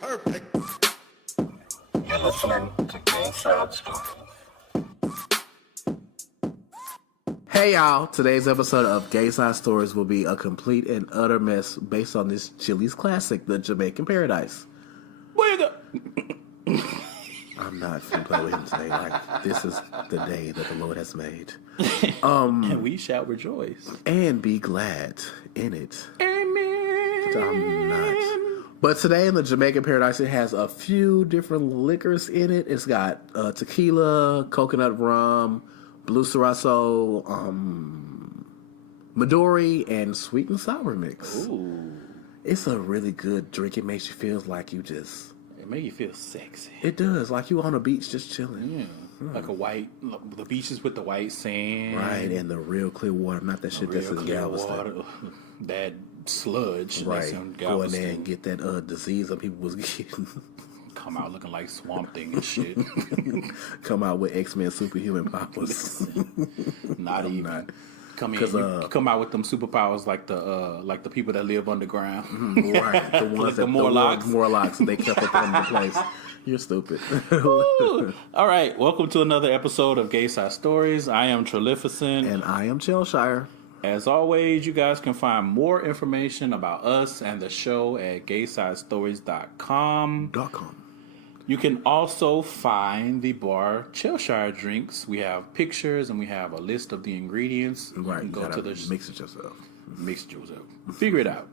Perfect. You're listening to Gay Side Stories. Hey y'all, today's episode of Gay Side Stories will be a complete and utter mess based on this Chili's classic, the Jamaican Paradise. Where the... I'm not finna play with him today. Like, this is the day that the Lord has made. And we shall rejoice. And be glad in it. Amen. But I'm not. But today in the Jamaican Paradise, it has a few different liquors in it. It's got tequila, coconut rum, blue Sriracha, Midori, and sweet and sour mix. Ooh. It's a really good drink. It makes you feel like you just... It make you feel sexy. It does. Like you on a beach just chilling. Yeah. Like a white... The beaches with the white sand. Right, and the real clear water. Not that shit that's in Galveston. Water. That sludge. Right. That's in Go in there Galveston. and get that disease that people was getting. Come out looking like Swamp Thing and shit. Come out with X-Men superhuman powers. Not even. Not. Come in, you come out with them superpowers like the people that live underground. Right, the ones Like that the Morlocks. Morlocks, they kept up in the place. You're stupid. All right, welcome to another episode of Gay Side Stories. I am Trelificent. And I am Chelshire. As always, you guys can find more information about us and the show at gaysidestories.com. You can also find the bar Chelshire drinks. We have pictures and we have a list of the ingredients. Right, You you can gotta go to the mix it yourself. mix yourself. Figure it out.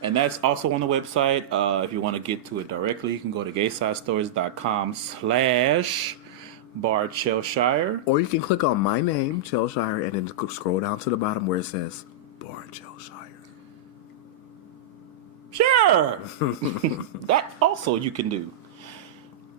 And that's also on the website. If you want to get to it directly, you can go to gaysidestories.com/bar Chelshire. Or you can click on my name, Chelshire, and then scroll down to the bottom where it says Bar Chelshire. Sure. That also you can do.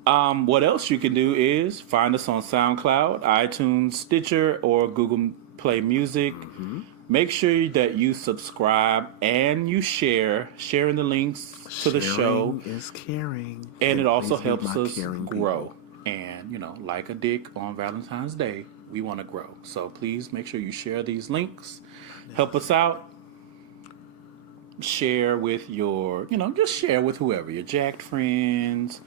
What else you can do is find us on SoundCloud, iTunes, Stitcher, or Google Play Music. Mm-hmm. Make sure that you subscribe and you sharing the links to the show. Sharing is caring. And it also Please be helps my us caring grow. And, like a dick on Valentine's Day, we want to grow. So please make sure you share these links. Help us out. Share with your, just share with whoever. Your jacked friends,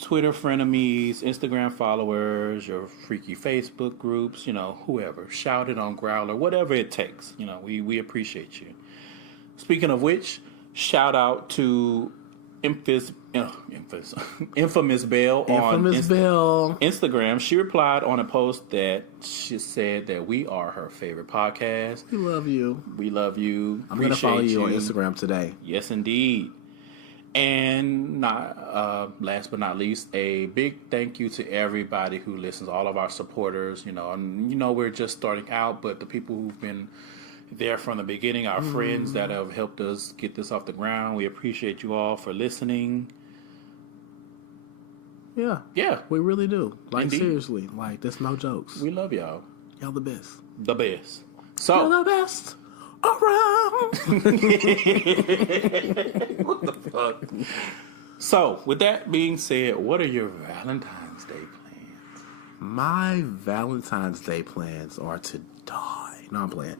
Twitter frenemies, Instagram followers, your freaky Facebook groups, whoever. Shout it on Growler, whatever it takes. We appreciate you. Speaking of which, shout out to Infamous Belle on Instagram. She replied on a post that she said that we are her favorite podcast. We love you. We love you. I'm going to follow you on Instagram today. Yes, indeed. And last but not least, a big thank you to everybody who listens, all of our supporters. We're just starting out, but the people who've been there from the beginning, our friends that have helped us get this off the ground, we appreciate you all for listening. Yeah, we really do. Like, Indeed. seriously, like, there's no jokes. We love y'all. Y'all the best. The best. So, You're the best around. what the fuck? So, with that being said, what are your Valentine's Day plans? My Valentine's Day plans are to die. No, I'm playing.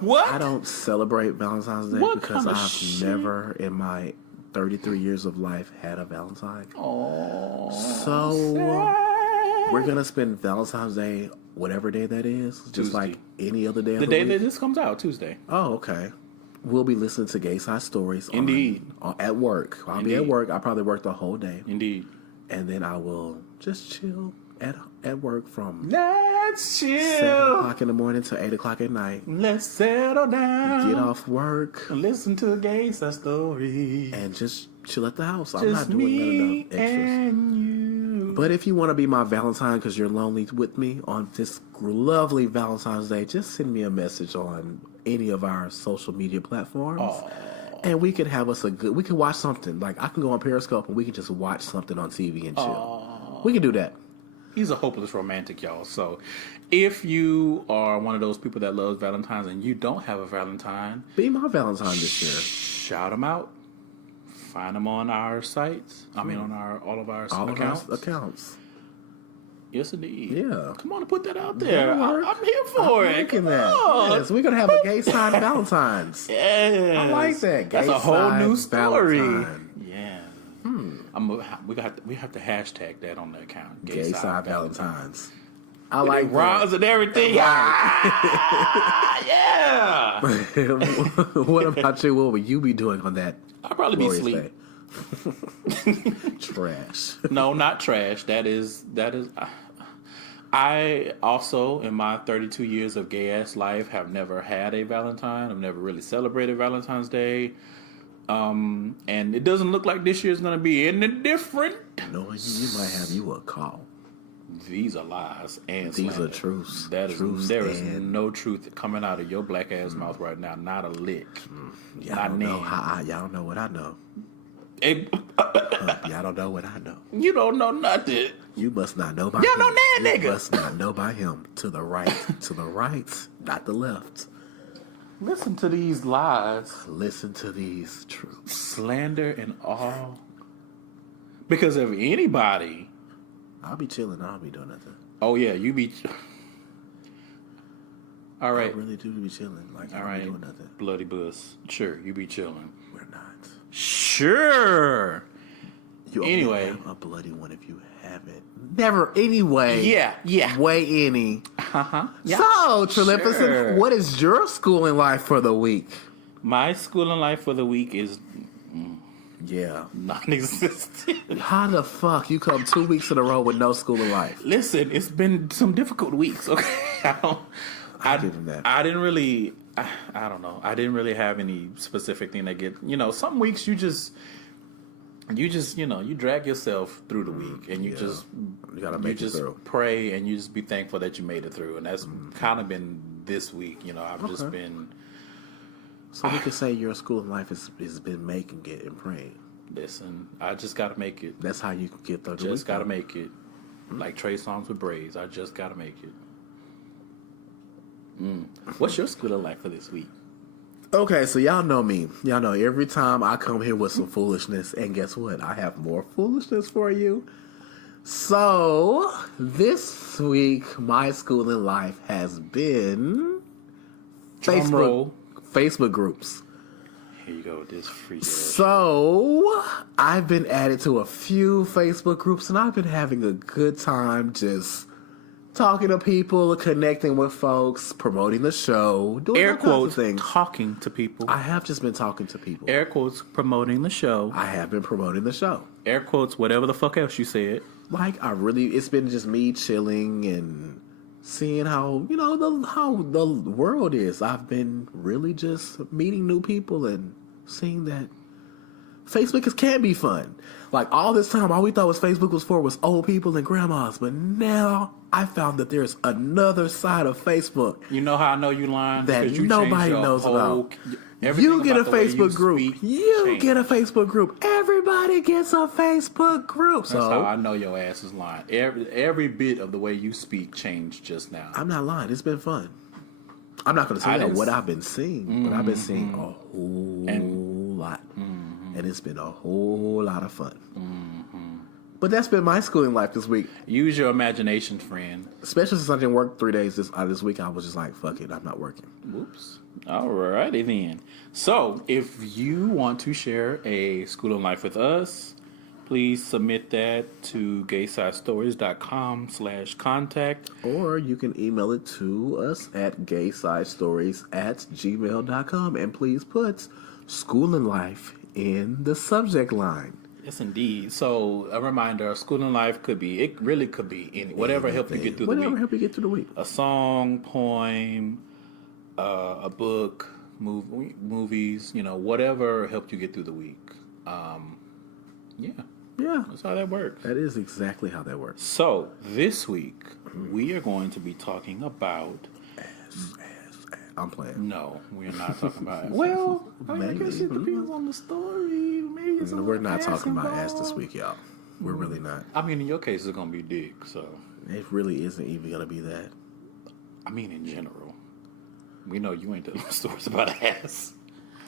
What? I don't celebrate Valentine's Day What because kind of I've shit? never in my 33 years of life had a Valentine. Oh, So sad. we're gonna spend Valentine's Day, whatever day that is, just Tuesday. like any other day of The the day week. that this comes out, Tuesday. Oh, okay. We'll be listening to Gay Side Stories. Indeed. At work. I'll be at Indeed. work. I'll probably work the whole day. Indeed. And then I will just chill at work from Let's 7 chill. o'clock in the morning to 8 o'clock at night. Let's settle down. Get off work Listen to a Gay Side Story. and just chill at the house. I'm Just not doing me none of the extras. and you. But if you want to be my Valentine because you're lonely with me on this lovely Valentine's Day, just send me a message on any of our social media platforms. Aw. And we could have us we can watch something. Like, I can go on Periscope and we can just watch something on TV and chill. We can do that. He's a hopeless romantic, y'all. So if you are one of those people that loves Valentine's and you don't have a Valentine, Be my Valentine this year. shout them out. Find them on our sites. I mean, on all of our All accounts. of our accounts. Yes, indeed. Yeah. Come on and put that out there. That'll work. I'm here for it. Liking Come that. on. Yes, we're gonna have a gay side Valentine's. Yes. I like that. That's Gay a whole side new story. Valentine. Yeah. We have to hashtag that on the account. Gay side Valentine's. I Like like that. rhymes and everything. Ah, yeah. What about you? What would you be doing on that? I'll probably be glorious asleep. day? Trash. No, not trash. That is. I also, in my 32 years of gay ass life, have never had a Valentine. I've never really celebrated Valentine's Day. And it doesn't look like this year's going to be any different. Knowing you might have you a call. These are lies and These slander. are truths. That is, Truths there is and- no truth coming out of your black ass mouth right now. Not a lick. Y'all Not don't know name. y'all don't know what I know. Y'all don't know what I know. You don't know nothing. You must not know by Y'all him. know that You nigga. must not know by him. To the right. To the right. Not the left. Listen to these lies, Listen to these truths. slander, and all. Because if anybody, I'll be chilling. I'll be doing nothing. oh yeah, you be. All right, I really do be chilling. Like, all I'll right, be doing nothing. bloody bus. Sure, you be chilling. We're not. Sure. You only Anyway. have a bloody one if you haven't. Never. Anyway. Yeah. Way any. Uh-huh. Yeah. So, Trillipison, Sure. what is your schooling life for the week? My schooling life for the week is Yeah. non-existent. How the fuck you come 2 weeks in a row with no schooling life? Listen, it's been some difficult weeks. Okay, I give him that. I didn't really. I don't know. I didn't really have any specific thing that get. Some weeks you just you drag yourself through the week and you Yeah. just You gotta make it just through. pray and you just be thankful that you made it through. And that's kind of been this week. I've just Okay. been. So we could say your schooling life has been making it and praying. Listen, I just got to make it. That's how you can get through the week. Just got to make it. Like Trey Songz with braids. I just got to make it. What's your schooling life for this week? Okay, so y'all know me. Y'all know every time I come here with some foolishness, and guess what? I have more foolishness for you. So, this week, my schooling life has been Drum roll. Facebook groups. Here you go with this free. So, I've been added to a few Facebook groups, and I've been having a good time just talking to people, connecting with folks, promoting the show, doing Air all kinds of quotes, things. talking to people. I have just been talking to people. Air quotes, promoting the show. I have been promoting the show. Air quotes, whatever the fuck else you said. Like, it's been just me chilling and seeing how, how the world is. I've been really just meeting new people and seeing that Facebook can be fun. Like, all this time, all we thought Facebook was for was old people and grandmas. But now I found that there's another side of Facebook. You know how I know you lying? That Because you nobody changed your knows whole- about. everything You get a about the way Facebook group. speak You changed. get a Facebook group. Everybody gets a Facebook group. That's how So, I know your ass is lying. Every bit of the way you speak changed just now. I'm not lying. It's been fun. I'm not going to I tell you didn't what s- I've been seeing, but I've been seeing a whole lot. And it's been a whole lot of fun. But that's been my schooling life this week. Use your imagination, friend. Especially since I didn't work 3 days this week. I was just like, fuck it, I'm not working. Whoops. Alrighty then. So, if you want to share a schooling life with us, please submit that to gaysidestories.com/contact. Or you can email it to us at gaysidestories@gmail.com. And please put schooling life in the subject line. Yes, indeed. So, a reminder: schooling life it really could be whatever helped you get through the Whatever week. help you get through the week. A song, poem, a book, movies. Whatever helped you get through the week. Yeah, Yeah, that's how that works. that is exactly how that works. So, this week, we are going to be talking about... I'm playing. No, we're not talking about... Well, I maybe. guess it depends on the story. Maybe it's We're not ass talking about ass involved. this week, y'all. We're really not. I mean, in your case, it's going to be dick, so... It really isn't even gonna be that. I mean, in general. We know you ain't telling stories about ass.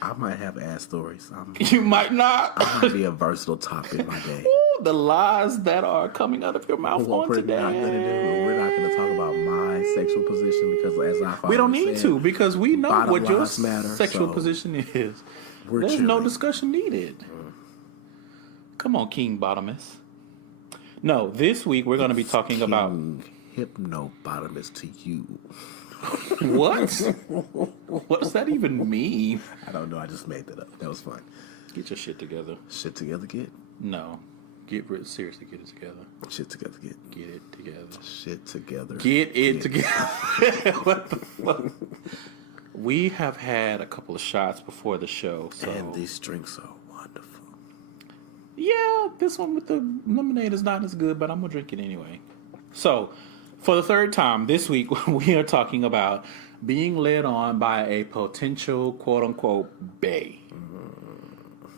I might have ass stories. You might not. I might be a versatile topic in my day. Ooh, the lies that are coming out of your mouth What on we're today. not going to do, we're not going to talk about my sexual position because, as I We don't already need said, to because we know bottom what your lives matter, sexual so position is. we're There's no chilling. discussion needed. Come on, King Bottomus. No, this week we're going to be talking about King Hypnopotamus to you. what? What does that even mean? I don't know. I just made that up. That was fun. Get your shit together. Shit together, get. No, seriously, get it together. Shit together, get. Get it together. Shit together. Get it together. What the fuck? We have had a couple of shots before the show, so And these drinks are wonderful. yeah, this one with the lemonade is not as good, but I'm gonna drink it anyway. So, for the third time this week, we are talking about being led on by a potential quote-unquote bae.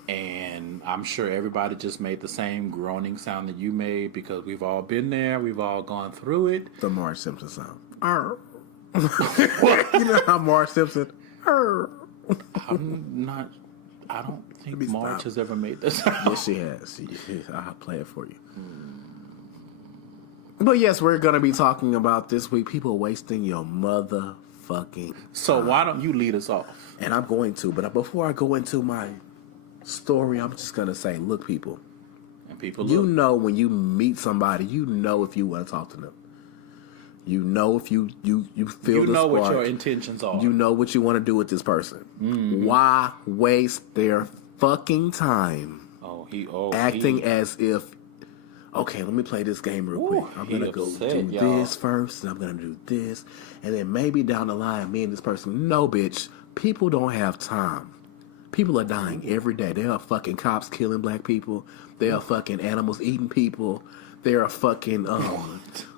And I'm sure everybody just made the same groaning sound that you made because we've all been there, we've all gone through it. The Marge Simpson sound. Arr. You know how Marge Simpson? Arr. I don't think me Marge stop. has ever made this sound. Yes, she has. I'll play it for you. But yes, we're going to be talking about this week people wasting your motherfucking. So why don't you lead us off? And I'm going to, but before I go into my story, I'm just going to say, look, people, And people you look. know when you meet somebody, you know if you want to talk to them. You know if you feel You the know what spark. your intentions are. You know what you want to do with this person. Mm-hmm. Why waste their fucking time acting he- as if, okay, let me play this game real quick. I'm he going to go upset, do y'all. this first, and I'm going to do this. And then maybe down the line, me and this person, no, bitch, people don't have time. People are dying every day. There are fucking cops killing black people. There are fucking animals eating people. There are fucking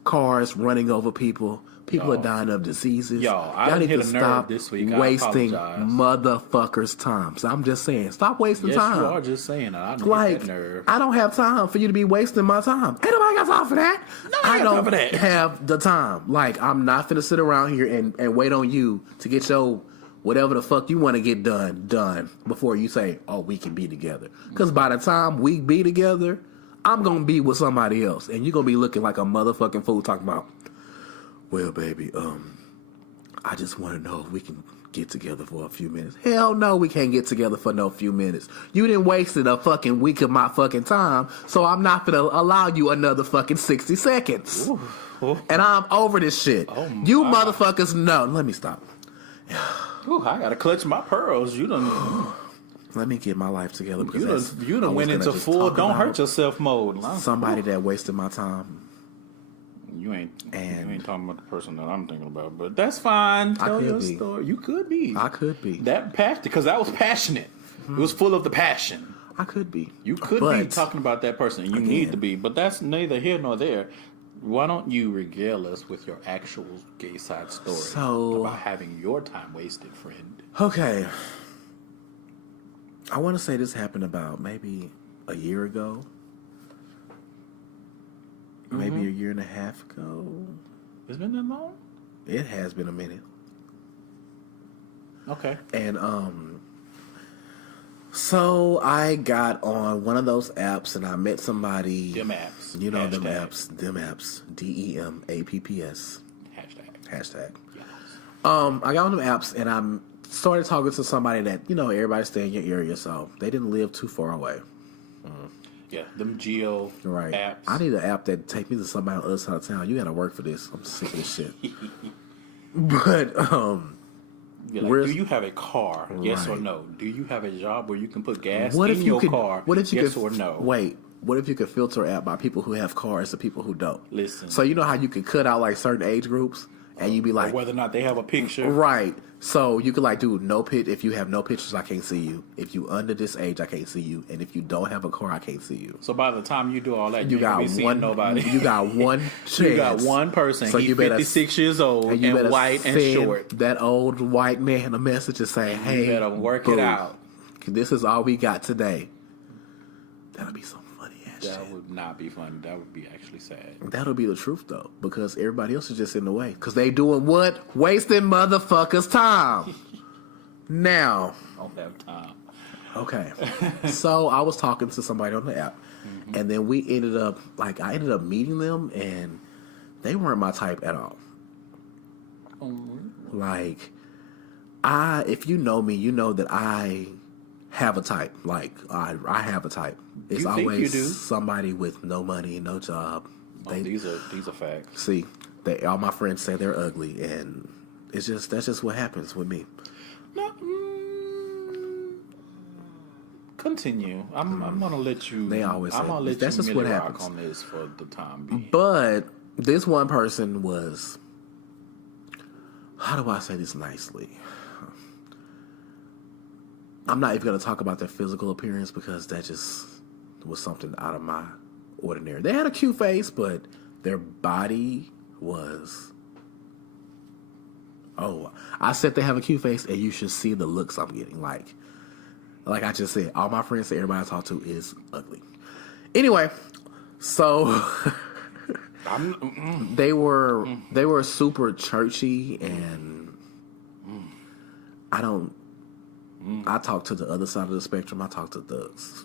cars running over people. People are dying of diseases. Y'all, I Y'all done need hit to a nerve stop this week. I wasting apologize. motherfuckers' time. So I'm just saying, stop wasting Yes, time. you are just saying that. I don't Like, hit that nerve. I don't have time for you to be wasting my time. Ain't nobody got time for that. I got don't time for that. have the time. Like, I'm not finna sit around here and wait on you to get your whatever the fuck you want to get done before you say, oh, we can be together. Because by the time we be together, I'm going to be with somebody else. And you're going to be looking like a motherfucking fool talking about, well, baby, I just want to know if we can get together for a few minutes. Hell no, we can't get together for no few minutes. You didn't waste a fucking week of my fucking time, so I'm not gonna allow you another fucking 60 seconds. Ooh. And I'm over this shit. Oh You my. motherfuckers know. Let me stop. Ooh, I gotta clutch my pearls. You done Let me get my life together because you done I was went gonna into just full talk don't about hurt yourself mode. somebody that wasted my time. You ain't And- talking about the person that I'm thinking about, but that's fine. Tell could your be. story. You could be. I could be. That passion, because that was passionate. It was full of the passion. I could be. You could be But- talking about that person, and you Again. need to be, but that's neither here nor there. Why don't you regale us with your actual gay side story So- about having your time wasted, friend? Okay. I want to say this happened about maybe a year ago. Maybe a year and a half ago. It's been that long? It has been a minute. Okay. And so I got on one of those apps and I met somebody. Them apps. You know Hashtag. them apps. DEMAPPS. Hashtag. Hashtag. I got on them apps and I started talking to somebody that, everybody stay in your area, so they didn't live too far away. Yeah, them geo Right. apps. I need an app that take me to somebody on the other side of town. You gotta work for this. I'm sick of this shit. But Be like, where's- do you have a car? Yes or Right. no? Do you have a job where you can put gas what in if you your could? car? What if you yes could? or no? Wait. What if you could filter out by people who have cars to people who don't? Listen. So you know how you could cut out like certain age groups, and you'd be Or like, whether or not they have a picture. right. So you could like do no pitch. If you have no pictures, I can't see you. If you under this age, I can't see you. And if you don't have a car, I can't see you. So by the time you do all that, you You got ain't gonna be seeing one. nobody. You got one chance. You got one person. So He's you better 56 years old you and better white and send short. that old white man a message and say, "Hey, You better work boo, it out. This is all we got today." That'll be some funny ass shit. That would not be funny. That would be actually sad. That'll be the truth though, because everybody else is just in the way. Because they doing what? Wasting motherfuckers' time. Now, I don't have time. okay. So I was talking to somebody on the app, And then we ended up, like, I ended up meeting them, and they weren't my type at all. Like, if you know me, you know that I have a type. Like, I have a type. It's You think you always do. somebody with no money, no job. These are facts. See, all my friends say they're ugly, and that's just what happens with me. No, continue. I'm gonna let you. They always I'm say gonna let that's you just what milly rock happens. on this for the time being. But this one person was, how do I say this nicely? I'm not even going to talk about their physical appearance because that just was something out of my ordinary. They had a cute face, but their body was... Oh, I said they have a cute face, and you should see the looks I'm getting. Like I just said, all my friends say everybody I talk to is ugly. Anyway, so they were super churchy, and I talk to the other side of the spectrum. I talk to thugs.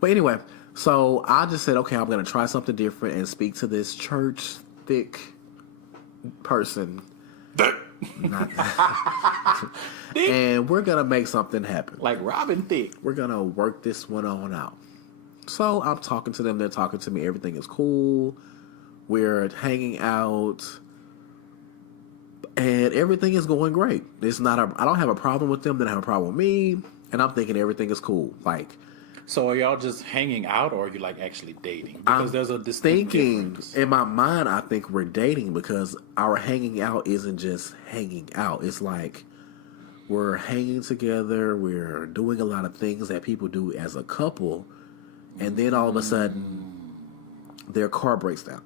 But anyway, so I just said, okay, I'm going to try something different and speak to this church thick person. And we're going to make something happen. Like Robin Thicke. We're going to work this one on out. So I'm talking to them. They're talking to me. Everything is cool. We're hanging out. And everything is going great. I don't have a problem with them. They don't have a problem with me. And I'm thinking everything is cool. Like, So are y'all just hanging out, or are you like actually dating? Because there's a distinct thinking difference. in my mind, I think we're dating because our hanging out isn't just hanging out. It's like we're hanging together. We're doing a lot of things that people do as a couple. And then all of a sudden, their car breaks down.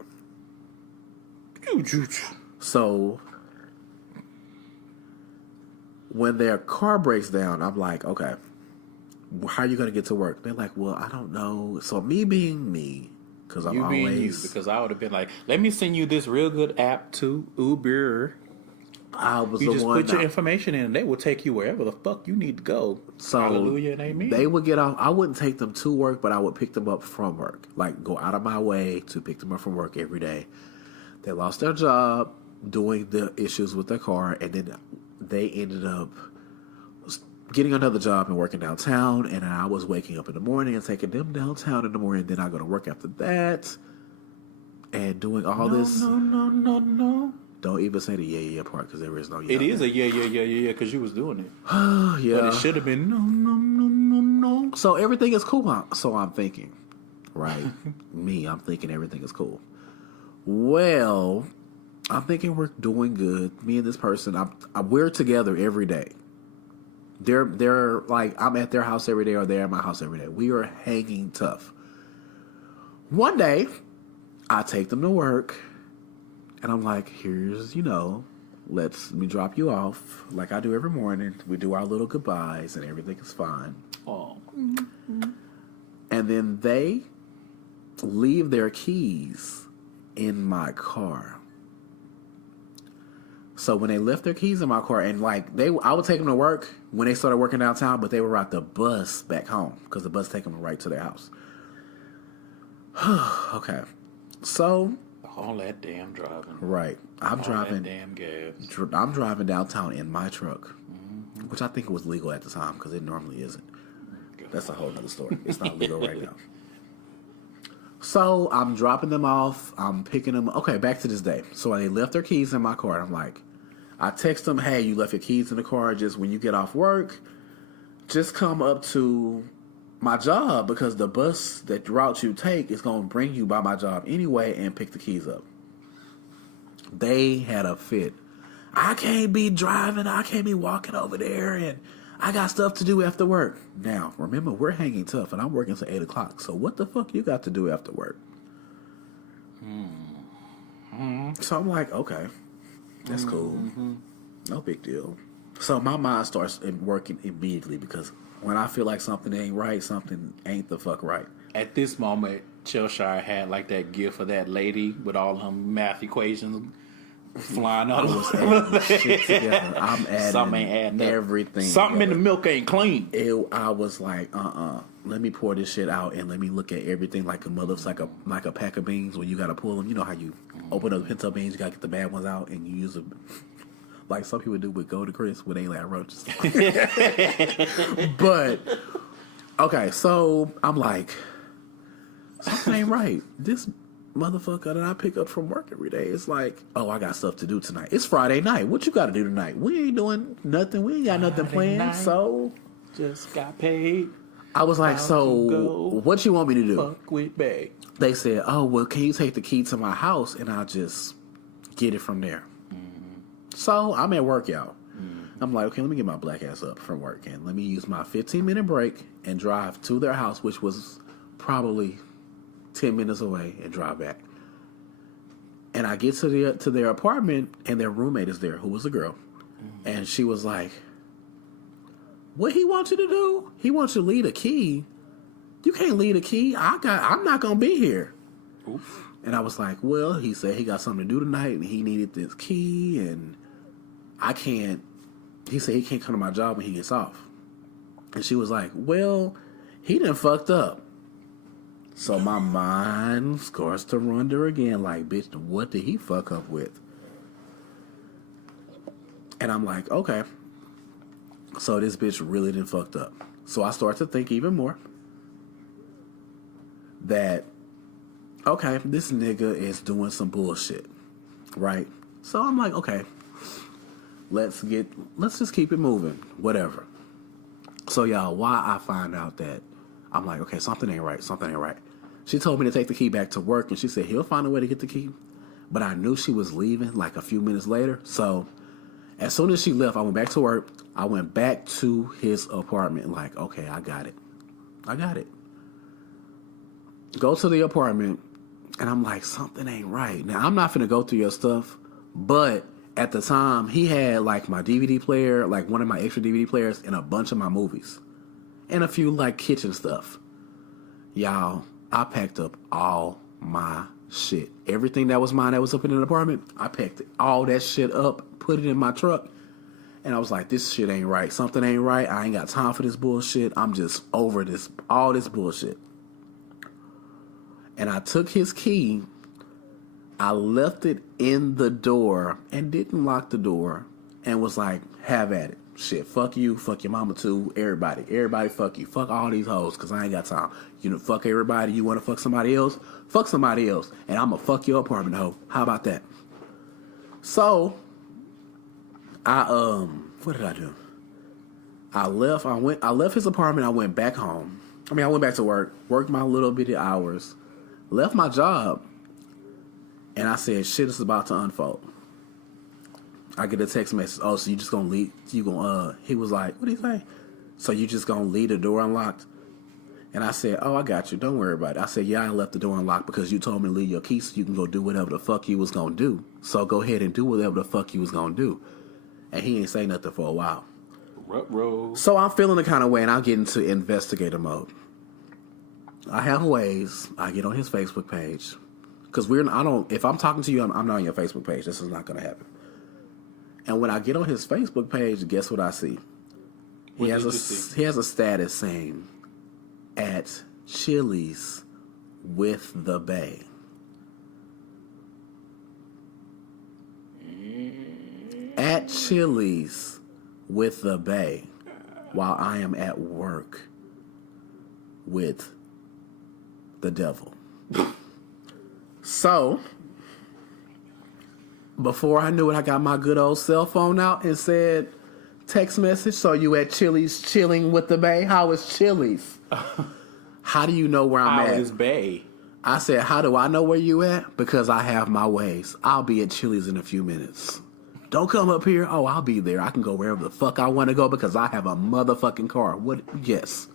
So when their car breaks down, I'm like, okay, how are you going to get to work? They're like, well, I don't know. So me being me, because I'm You being you, always... because I would have been like, let me send you this real good app to Uber. I was You the just one... put your information in, and they will take you wherever the fuck you need to go. So hallelujah and amen. They would get off. I wouldn't take them to work, but I would pick them up from work. Like, go out of my way to pick them up from work every day. They lost their job doing the issues with their car, and then they ended up getting another job and working downtown. And I was waking up in the morning and taking them downtown in the morning. Then I go to work after that and doing all this. No. Don't even say the yeah part because there is no yeah. It is a yeah, because you was doing it. Yeah. But it should have been no. So everything is cool. So I'm thinking, right? I'm thinking everything is cool. Well, I'm thinking we're doing good. Me and this person, we're together every day. They're like, I'm at their house every day or they're at my house every day. We are hanging tough. One day, I take them to work, and I'm like, here's, let me drop you off like I do every morning. We do our little goodbyes, and everything is fine. Oh. And then they leave their keys in my car. So when they left their keys in my car, and I would take them to work when they started working downtown, but they would ride the bus back home because the bus take them right to their house. Okay, so All that damn driving. right, I'm All driving. that damn gas. I'm driving downtown in my truck, which I think was legal at the time because it normally isn't. That's a whole nother story. It's not legal right now. So I'm dropping them off. I'm picking them. Okay, back to this day. So they left their keys in my car. I'm like, I text them, hey, you left your keys in the car. Just when you get off work, just come up to my job because the bus that route you take is going to bring you by my job anyway and pick the keys up. They had a fit. I can't be driving. I can't be walking over there, and I got stuff to do after work. Now, remember, we're hanging tough, and I'm working till 8 o'clock. So what the fuck you got to do after work? So I'm like, okay, that's cool. No big deal. So my mind starts working immediately because when I feel like something ain't right, something ain't the fuck right. At this moment, Chelshire had like that gift of that lady with all her math equations flying I all was over. adding shit together. I'm adding Something ain't adding up. everything. Something in together. the milk ain't clean. I was like, let me pour this shit out and let me look at everything like a like a pack of beans when you gotta pull them. You know how you open up the pinto beans, you gotta get the bad ones out and you use them like some people do with Golden Crisp when they like roaches. But okay, so I'm like, something ain't right. This motherfucker that I pick up from work every day, it's like, oh, I got stuff to do tonight. It's Friday night. What you got to do tonight? We ain't doing nothing. We ain't got nothing Friday planned. night. So Just got paid. I was like, About so to go. what you want me to do? Fuck with bag. They said, oh, well, can you take the key to my house and I'll just get it from there. So I'm at work, y'all. I'm like, okay, let me get my black ass up from work and let me use my 15-minute break and drive to their house, which was probably 10 minutes away, and drive back. And I get to their apartment and their roommate is there, who was a girl. And she was like, what he wants you to do? He wants you to leave a key. You can't leave a key. I'm not gonna be here. Oops. And I was like, well, he said he got something to do tonight and he needed this key and I can't. He said he can't come to my job when he gets off. And she was like, well, he done fucked up. So my mind starts to wander again, like, bitch, what did he fuck up with? And I'm like, okay. So this bitch really done fucked up. So I start to think even more that, okay, this nigga is doing some bullshit, right? So I'm like, okay, let's just keep it moving, whatever. So y'all, why I find out that I'm like, okay, something ain't right. She told me to take the key back to work, and she said he'll find a way to get the key. But I knew she was leaving like a few minutes later. So as soon as she left, I went back to work. I went back to his apartment like, okay, I got it. Go to the apartment, and I'm like, something ain't right. Now, I'm not finna go through your stuff, but at the time, he had like my DVD player, like one of my extra DVD players, and a bunch of my movies. And a few like kitchen stuff. Y'all, I packed up all my shit. Everything that was mine that was up in an apartment, I packed all that shit up, put it in my truck. And I was like, this shit ain't right. Something ain't right. I ain't got time for this bullshit. I'm just over all this bullshit. And I took his key. I left it in the door and didn't lock the door and was like, have at it. Shit, fuck you, fuck your mama too, everybody. Everybody fuck you. Fuck all these hoes, because I ain't got time. You know, fuck everybody. You want to fuck somebody else? Fuck somebody else. And I'm going to fuck your apartment, hoe. How about that? So, what did I do? I left his apartment. I went back home. I went back to work, worked my little bitty hours, left my job, and I said, shit is about to unfold. I get a text message. Oh, so you just gonna leave? He was like, what do you say? So you just gonna leave the door unlocked? And I said, oh, I got you. Don't worry about it. I said, yeah, I left the door unlocked because you told me to leave your key so you can go do whatever the fuck you was gonna do. So go ahead and do whatever the fuck you was gonna do. And he ain't say nothing for a while. Ruh-roh. So I'm feeling the kind of way, and I get into investigator mode. I have ways. I get on his Facebook page because if I'm talking to you, I'm not on your Facebook page. This is not gonna happen. And when I get on his Facebook page, guess what I see? He has a status saying, at Chili's with the Bay. At Chili's with the Bay while I am at work with the devil. So, before I knew it, I got my good old cell phone out and said, text message, so you at Chili's chilling with the Bay? How is Chili's? How do you know where I'm at? How is Bay? I said, how do I know where you at? Because I have my ways. I'll be at Chili's in a few minutes. Don't come up here. Oh, I'll be there. I can go wherever the fuck I want to go because I have a motherfucking car. What? Yes.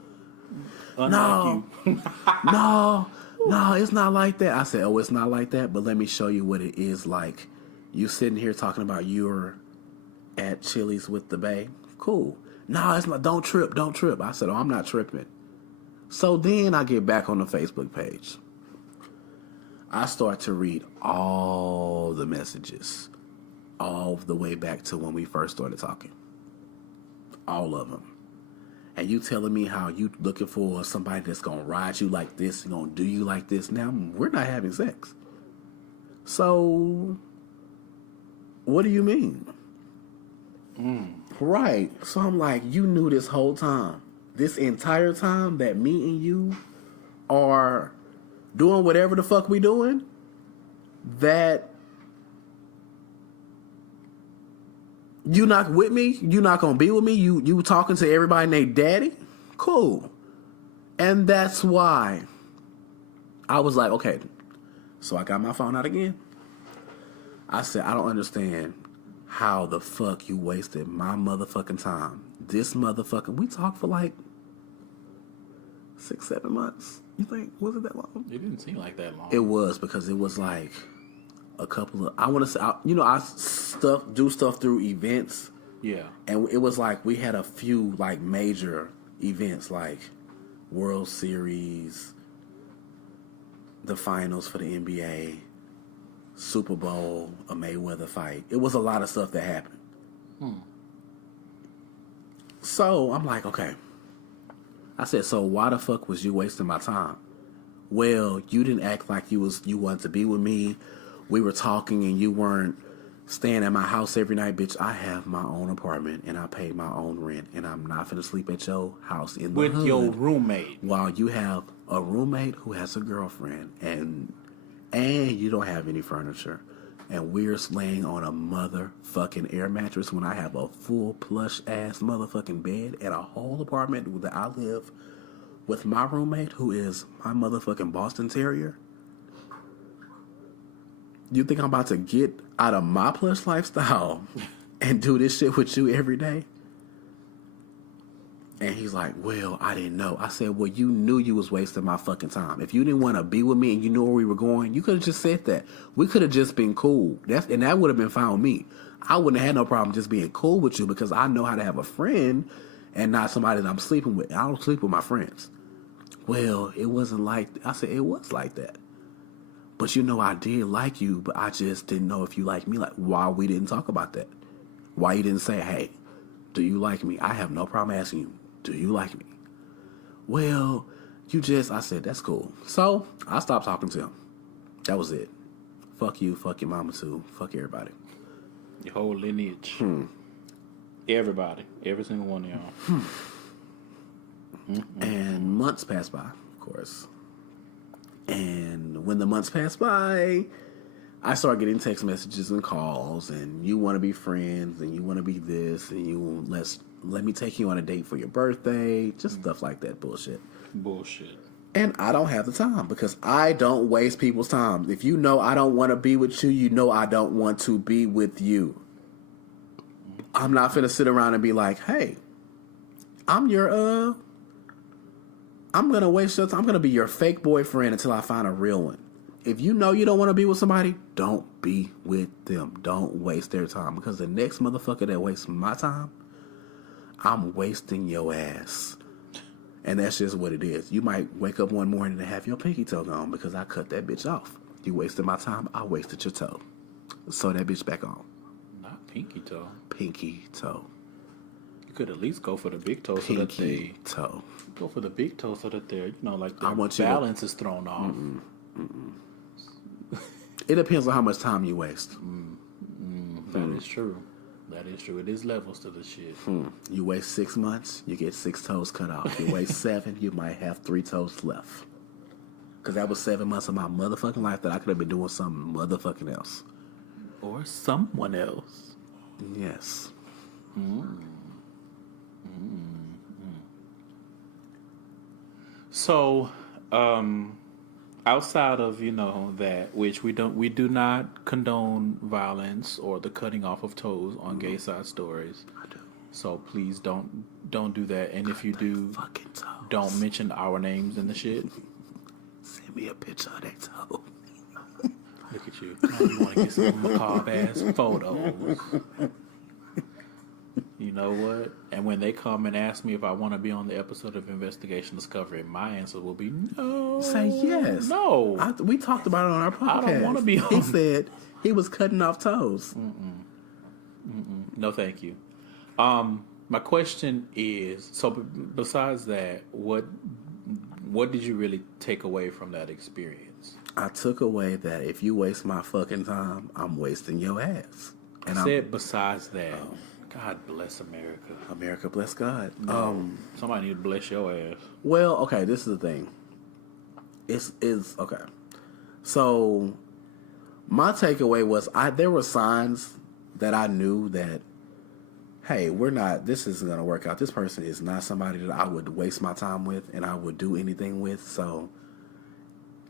Unlike you. No, it's not like that. I said, oh, it's not like that, but let me show you what it is like. You sitting here talking about you're at Chili's with the Bay. Cool. No, it's not. Don't trip. I said, oh, I'm not tripping. So then I get back on the Facebook page. I start to read all the messages. all the way back to when we first started talking. All of them. And you telling me how you looking for somebody that's going to ride you like this, and going to do you like this. Now, we're not having sex. So, what do you mean? Right. So I'm like, you knew this whole time. This entire time that me and you are doing whatever the fuck we doing, that you not with me, you not gonna be with me, you talking to everybody named daddy? Cool. And that's why I was like, okay. So I got my phone out again. I said, I don't understand how the fuck you wasted my motherfucking time. This motherfucking, we talked for like 6-7 months. You think, was it that long? It didn't seem like that long. It was, because it was like a couple of, I want to say, I do stuff through events. Yeah. And it was like we had a few like major events like World Series, the finals for the NBA, Super Bowl, a Mayweather fight. It was a lot of stuff that happened. So I'm like, okay. I said, so why the fuck was you wasting my time? Well, you didn't act like you wanted to be with me. We were talking and you weren't staying at my house every night. Bitch, I have my own apartment and I pay my own rent, and I'm not finna sleep at your house in the with hood your roommate. while you have a roommate who has a girlfriend and you don't have any furniture, and we're laying on a motherfucking air mattress when I have a full plush ass motherfucking bed and a whole apartment that I live with my roommate who is my motherfucking Boston Terrier. You think I'm about to get out of my plush lifestyle and do this shit with you every day? And he's like, well, I didn't know. I said, well, you knew you was wasting my fucking time. If you didn't want to be with me and you knew where we were going, you could have just said that. We could have just been cool. And that would have been fine with me. I wouldn't have had no problem just being cool with you, because I know how to have a friend and not somebody that I'm sleeping with. I don't sleep with my friends. Well, it wasn't like, I said, it was like that. But I did like you, but I just didn't know if you liked me. Like, why we didn't talk about that? Why you didn't say, hey, do you like me? I have no problem asking you, do you like me? Well, I said, that's cool. So, I stopped talking to him. That was it. Fuck you, fuck your mama too, fuck everybody. Your whole lineage. Everybody. Every single one of y'all. And months passed by, of course. And when the months passed by, I started getting text messages and calls, and you want to be friends, and you want to be this, and let me take you on a date for your birthday, just stuff like that bullshit. And I don't have the time, because I don't waste people's time. If you know I don't want to be with you, you know I don't want to be with you. I'm not finna sit around and be like, hey, I'm gonna waste your time. I'm gonna be your fake boyfriend until I find a real one. If you know you don't want to be with somebody, don't be with them. Don't waste their time, because the next motherfucker that wastes my time, I'm wasting your ass. And that's just what it is. You might wake up one morning and have your pinky toe gone because I cut that bitch off. You wasted my time, I wasted your toe. Sew that bitch back on. Not pinky toe. Pinky toe. You could at least go for the big toe so that they toe. Go for the big toe so that they're, like the balance is thrown off. It depends on how much time you waste. That is true. That is true. It is levels to the shit. You waste 6 months, you get 6 toes cut off. You waste 7, you might have 3 toes left. Because that was 7 months of my motherfucking life that I could have been doing something motherfucking else. Or someone else. Yes. So, outside of that, which we do not condone violence or the cutting off of toes on gay side stories. I do. So please don't do that. And if you do, fucking toes. Don't mention our names in the shit. Send me a picture of that toe. Look at you. Now you want to get some macabre ass photos. You know what? And when they come and ask me if I want to be on the episode of Investigation Discovery, my answer will be no. Say yes. No. We talked about it on our podcast. I don't want to be on. He said he was cutting off toes. No, thank you. My question is, so besides that, what did you really take away from that experience? I took away that if you waste my fucking time, I'm wasting your ass. And I said besides that, God bless America. America bless God. Somebody need to bless your ass. Well, okay, this is the thing. It's okay. So my takeaway was there were signs that I knew that, hey, this isn't gonna work out. This person is not somebody that I would waste my time with and I would do anything with. So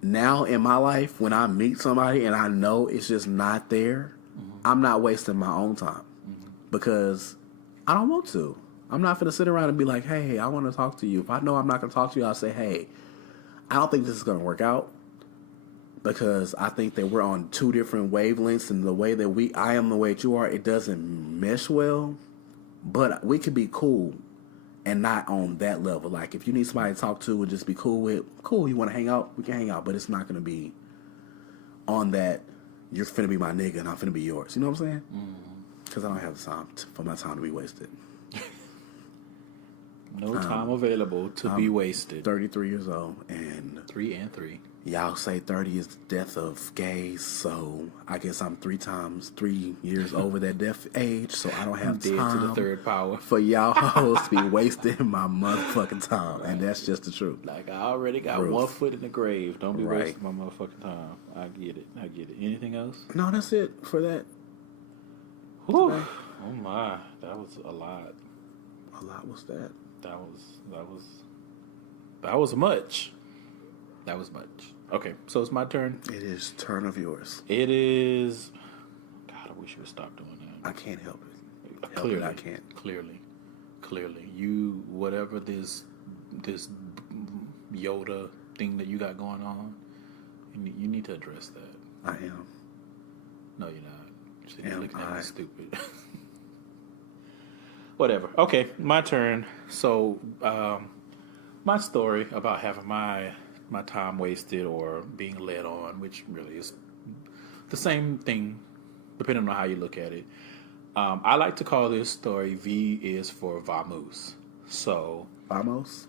now in my life, when I meet somebody and I know it's just not there, I'm not wasting my own time because I don't want to. I'm not gonna sit around and be like, hey, I want to talk to you. If I know I'm not gonna talk to you, I'll say, hey, I don't think this is gonna work out because I think that we're on two different wavelengths, and the way that I am the way that you are, it doesn't mesh well. But we could be cool and not on that level. Like, if you need somebody to talk to and just be cool with, cool, you want to hang out, we can hang out. But it's not going to be on that, you're finna be my nigga and I'm finna be yours. You know what I'm saying? Because I don't have the time for my time to be wasted. No time available to be wasted. 33 years old. And 3 and 3. y'all say 30 is the death of gays, so I guess I'm 3 years over that death age, so I don't have dead time to the third power for y'all hoes to be wasting my motherfucking time, and that's just the truth. Like, I already got Ruth. 1 foot in the grave. Don't be Right. wasting my motherfucking time. I get it. Anything else? No, that's it for that. Whew. Today. Oh my, that was a lot. A lot was that. That was much. That was much. Okay, so it's my turn. It is turn of yours. It is. God, I wish you would stop doing that. I can't help it. Clearly, I can't. Clearly, you whatever this Yoda thing that you got going on, you need to address that. I am. No, you're not. You're sitting there looking at I? me stupid. Whatever. Okay, my turn. So, my story about having my time wasted or being led on, which really is the same thing, depending on how you look at it. I like to call this story V is for Vamoose. So, Vamos?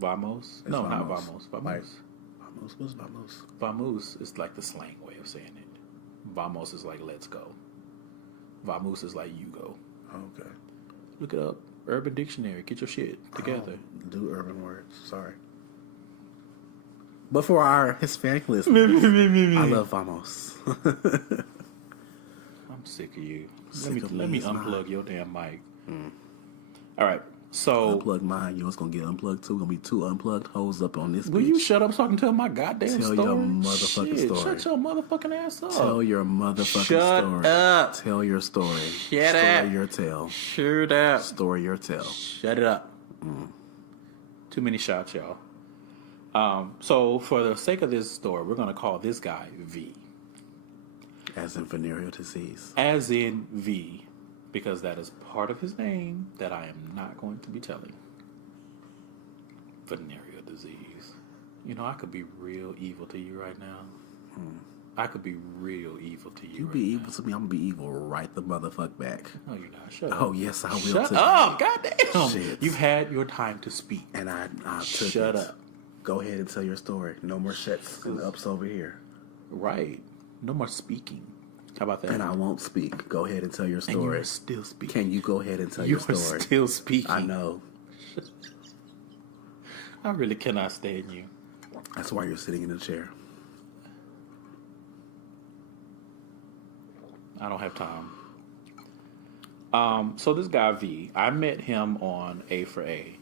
Vamos? It's No, not vamos. Vamos. Like, Vamos. Vamos? What's vamos? Vamoose is like the slang way of saying it. Vamos is like let's go. Vamoose is like you go. Okay. Look it up. Urban Dictionary. Get your shit together. Do urban words. Sorry. But for our Hispanic listeners, I love vamos. I'm sick of you. Sick of Let me me, it's unplug mine. your damn mic. All right. So, Unplug mine. Yours gonna get unplugged too. Gonna be 2 unplugged hoes up on this. will bitch. you shut up so I can tell my goddamn Tell story? your motherfucking Shit, story. Shut your motherfucking ass up. Tell your motherfucking Shut story. up. Tell your story. Shut story up. your tale. Shut up. Story your tale. Shut it up. Too many shots, y'all. So, for the sake of this story, we're going to call this guy V. As in venereal disease. As in V, because that is part of his name that I am not going to be telling. Venereal disease. You know, I could be real evil to you right now. I could be real evil to you. You right be now. evil to me, I'm gonna be evil right the motherfuck back. No, you're not. Shut up. Oh yes, I will. Shut too. up. Goddamn. Shit. You've had your time to speak. And I took Shut it. up. Go ahead and tell your story. No more shuts and ups over here. Right. No more speaking. How about that? And I won't speak. Go ahead and tell your And story. you're still speaking. Can you go ahead and tell You your are story? still speaking. I know. I really cannot stand you. That's why you're sitting in the chair. I don't have time. So this guy V, I met him on A for A.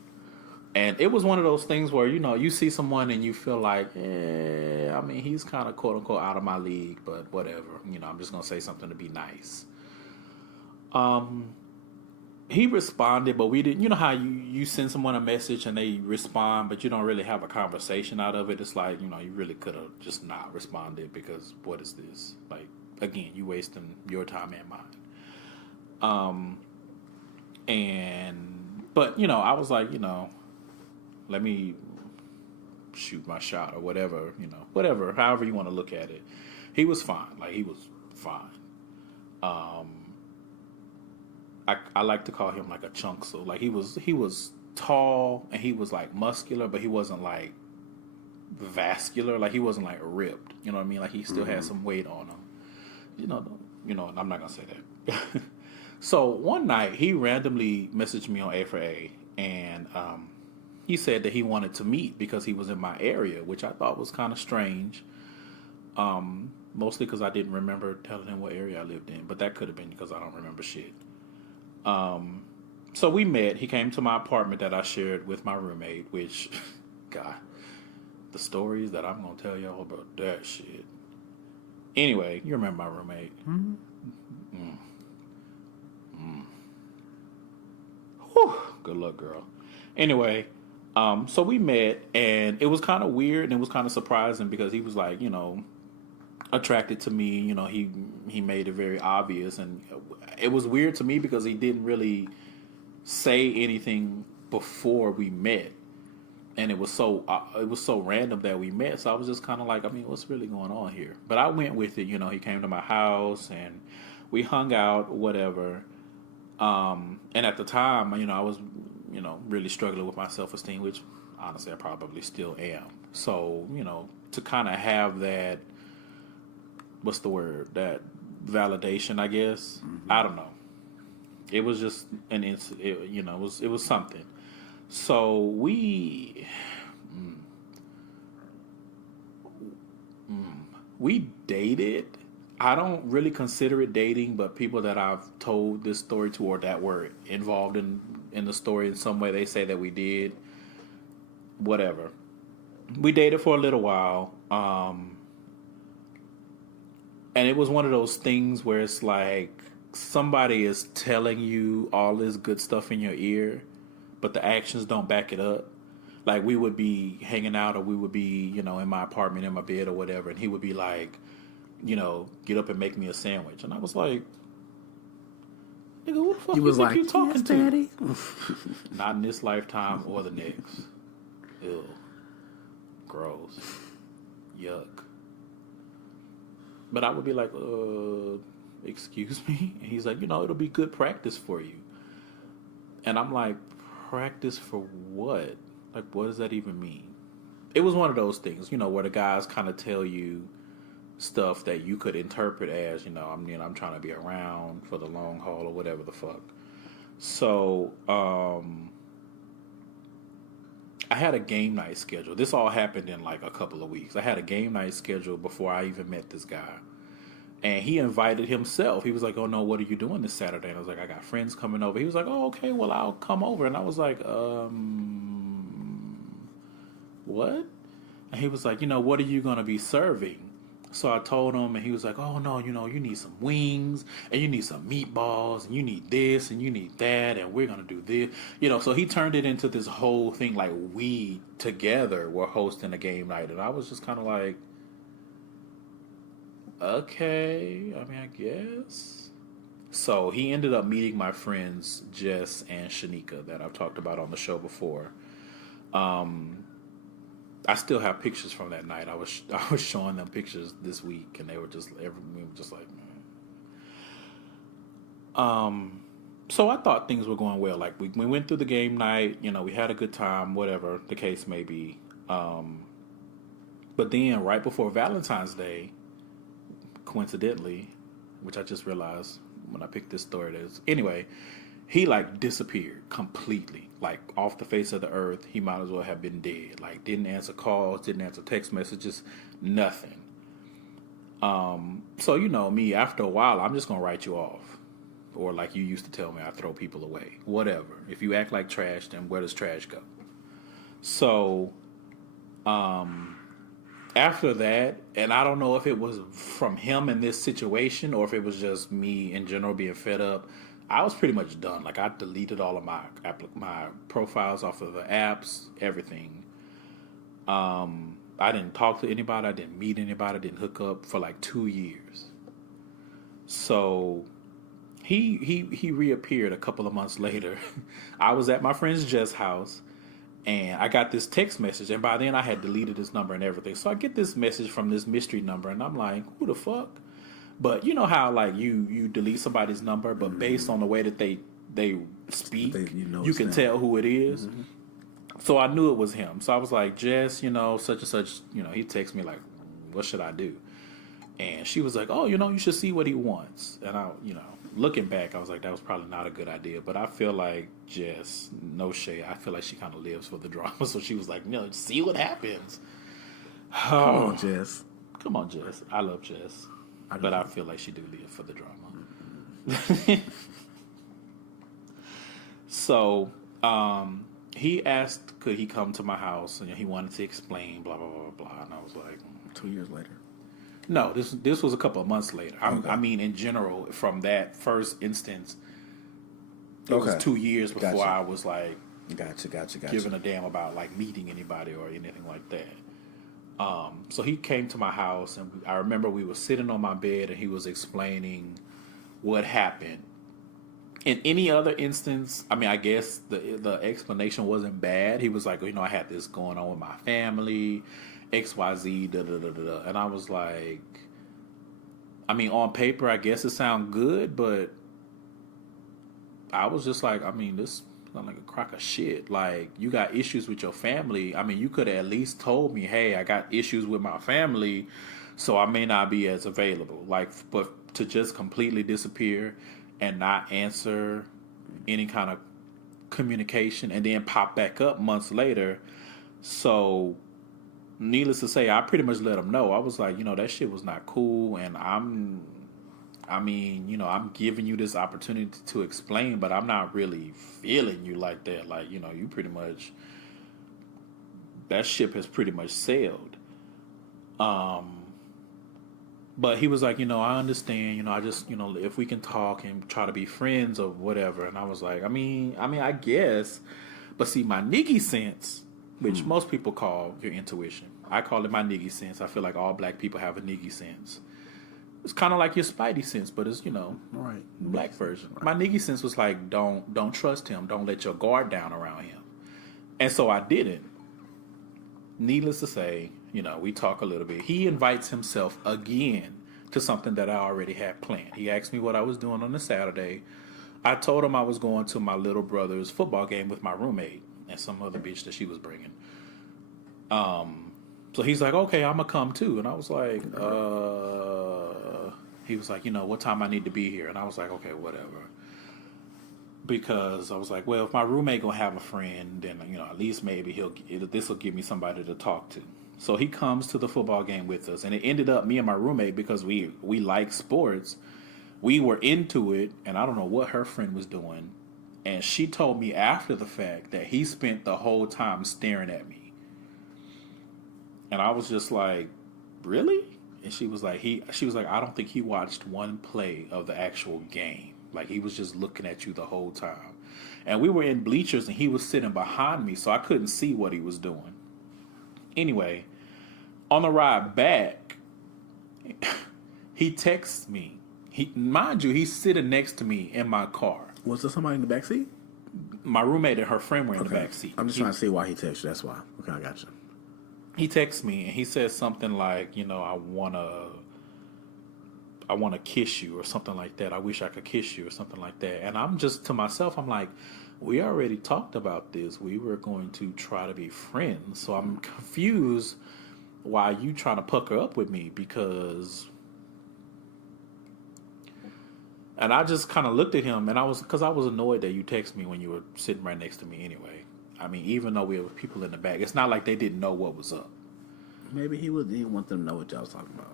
And it was one of those things where, you know, you see someone and you feel like, I mean, he's kind of quote unquote out of my league, but whatever. You know, I'm just going to say something to be nice. He responded, but we didn't, you know how you send someone a message and they respond, but you don't really have a conversation out of it. It's like, you know, you really could have just not responded because what is this? Like, again, you wasting your time and mine. But, you know, I was like, you know, let me shoot my shot or whatever, you know, whatever, however you want to look at it. He was fine. Like, he was fine. I like to call him like a chunk. So like he was tall and he was like muscular, but he wasn't like vascular. Like he wasn't like ripped. You know what I mean? Like he still had some weight on him. You know. I'm not gonna say that. So one night he randomly messaged me on A4A, and he said that he wanted to meet because he was in my area, which I thought was kind of strange. Mostly because I didn't remember telling him what area I lived in, but that could have been because I don't remember shit. So we met. He came to my apartment that I shared with my roommate, which, God, the stories that I'm going to tell y'all about that shit. Anyway, you remember my roommate. Whew, good luck, girl. Anyway, so we met, and it was kind of weird, and it was kind of surprising because he was like, attracted to me. He made it very obvious, and it was weird to me because he didn't really say anything before we met, and it was so random that we met. So I was just kind of like, what's really going on here? But I went with it. He came to my house and we hung out, whatever. And at the time, I was, really struggling with my self-esteem, which honestly I probably still am. So, to kind of have that, what's the word? That validation, I guess. I don't know. It was just an incident. It was something. So we dated. I don't really consider it dating, but people that I've told this story to or that were involved in the story in some way, they say that we did. Whatever. We dated for a little while. And it was one of those things where it's like somebody is telling you all this good stuff in your ear, but the actions don't back it up. Like we would be hanging out or we would be, in my apartment, in my bed or whatever, and he would be like, get up and make me a sandwich. And I was like, nigga, who the fuck you think you talking to? Daddy. Not in this lifetime or the next. Ew. Gross. Yuck. But I would be like, excuse me? And he's like, it'll be good practice for you. And I'm like, practice for what? Like, what does that even mean? It was one of those things, where the guys kind of tell you stuff that you could interpret as, I'm trying to be around for the long haul or whatever the fuck. So, I had a game night schedule. This all happened in like a couple of weeks. I had a game night schedule before I even met this guy. And he invited himself. He was like, oh no, what are you doing this Saturday? And I was like, I got friends coming over. He was like, oh, okay, well, I'll come over. And I was like, what? And he was like, what are you going to be serving? So I told him, and he was like, oh no, you need some wings, and you need some meatballs, and you need this, and you need that, and we're going to do this. So he turned it into this whole thing like we together were hosting a game night. And I was just kind of like, okay, I guess. So he ended up meeting my friends Jess and Shanika that I've talked about on the show before. I still have pictures from that night. I was showing them pictures this week, and we were just like, man. So I thought things were going well. Like we went through the game night. We had a good time, whatever the case may be. But then right before Valentine's Day, coincidentally, which I just realized when I picked this story, anyway, he like disappeared completely, like off the face of the earth. He might as well have been dead. Like didn't answer calls, didn't answer text messages, nothing. So me, after a while, I'm just gonna write you off, or like you used to tell me, I throw people away. Whatever. If you act like trash, then where does trash go? So, after that, and I don't know if it was from him in this situation or if it was just me in general being fed up, I was pretty much done. Like I deleted all of my profiles off of the apps, everything. I didn't talk to anybody. I didn't meet anybody. I didn't hook up for like 2 years. So he reappeared a couple of months later. I was at my friend's Jess' house. And I got this text message, and by then I had deleted his number and everything. So I get this message from this mystery number, and I'm like, who the fuck? But you know how like you delete somebody's number, but based on the way that they they speak, you you can it's tell who it is. So I knew it was him. So I was like, Jess, such and such, he texted me like, what should I do? And she was like, oh, you should see what he wants. And I, looking back, I was like, that was probably not a good idea. But I feel like Jess, no shade, I feel like she kind of lives for the drama. So she was like, no, see what happens. Come on, Jess. Come on, Jess. I love Jess. But I feel like she do live for the drama. So, he asked, could he come to my house? And he wanted to explain, blah, blah, blah, blah. And I was like... 2 years later. No, this was a couple of months later. I mean, in general, from that first instance, it was 2 years before I was like... Gotcha. Giving a damn about, like, meeting anybody or anything like that. So he came to my house, and I remember we were sitting on my bed, and he was explaining what happened. In any other instance, I mean, I guess the explanation wasn't bad. He was like, I had this going on with my family, XYZ, da-da-da-da-da. And I was like, I mean, on paper, I guess it sounds good, but I was just like, I mean, this sounds like a crock of shit. Like, you got issues with your family. I mean, you could have at least told me, hey, I got issues with my family, so I may not be as available. Like, but to just completely disappear and not answer any kind of communication and then pop back up months later. So, needless to say, I pretty much let him know. I was like, that shit was not cool, and I'm giving you this opportunity to explain, but I'm not really feeling you like that. Like, you pretty much, that ship has pretty much sailed. But he was like, I understand, I just, if we can talk and try to be friends or whatever. And I was like, I mean, I guess. But see, my niggy sense, which most people call your intuition, I call it my niggy sense. I feel like all black people have a niggy sense. It's kind of like your spidey sense, but it's, right, black version. Right. My niggy sense was like, don't trust him. Don't let your guard down around him. And so I didn't. Needless to say, we talk a little bit. He invites himself again to something that I already had planned. He asked me what I was doing on a Saturday. I told him I was going to my little brother's football game with my roommate and some other bitch that she was bringing. So he's like, okay, I'm going to come too. And I was like, he was like, what time I need to be here? And I was like, okay, whatever. Because I was like, well, if my roommate going to have a friend, then, at least maybe this will give me somebody to talk to. So he comes to the football game with us. And it ended up, me and my roommate, because we like sports, we were into it. And I don't know what her friend was doing. And she told me after the fact that he spent the whole time staring at me. And I was just like, really? And she was like, I don't think he watched one play of the actual game. Like, he was just looking at you the whole time. And we were in bleachers, and he was sitting behind me, so I couldn't see what he was doing. Anyway, on the ride back, he texts me. Mind you, he's sitting next to me in my car. Was there somebody in the backseat? My roommate and her friend were in the backseat. I'm just trying to see why he texted you. That's why. Okay, I got you. He texts me, and he says something like, I want to kiss you or something like that. I wish I could kiss you or something like that. And I'm just to myself, I'm like, we already talked about this. We were going to try to be friends. So I'm confused why you trying to pucker up with me because... And I just kind of looked at him, and because I was annoyed that you texted me when you were sitting right next to me anyway. I mean, even though we were people in the back, it's not like they didn't know what was up. Maybe he didn't want them to know what y'all was talking about.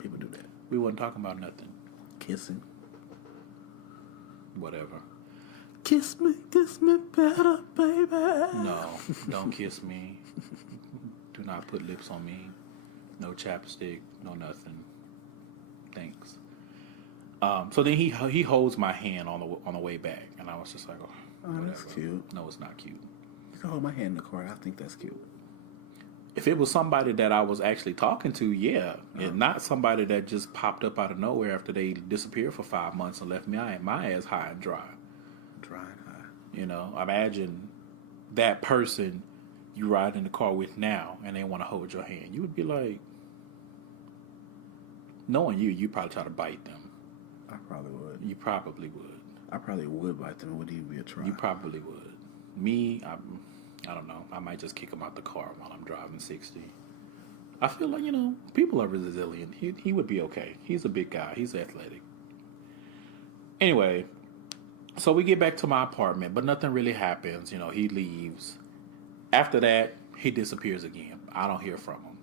People do that. We wasn't talking about nothing. Kissing. Whatever. Kiss me better, baby. No, don't kiss me. Do not put lips on me. No chapstick, no nothing. Thanks. So then he holds my hand on the way back, and I was just like, whatever. That's cute. No, it's not cute. You can hold my hand in the car. I think that's cute. If it was somebody that I was actually talking to, yeah. And not somebody that just popped up out of nowhere after they disappeared for 5 months and left my ass high and dry. Dry and high. Imagine that person you ride in the car with now and they want to hold your hand. You would be like, knowing you probably try to bite them. I probably would. You probably would. I probably would bite them. It wouldn't even be a try. You probably would. Me, I don't know. I might just kick him out the car while I'm driving 60. I feel like, people are resilient. He would be okay. He's a big guy. He's athletic. Anyway, so we get back to my apartment, but nothing really happens. He leaves. After that, he disappears again. I don't hear from him.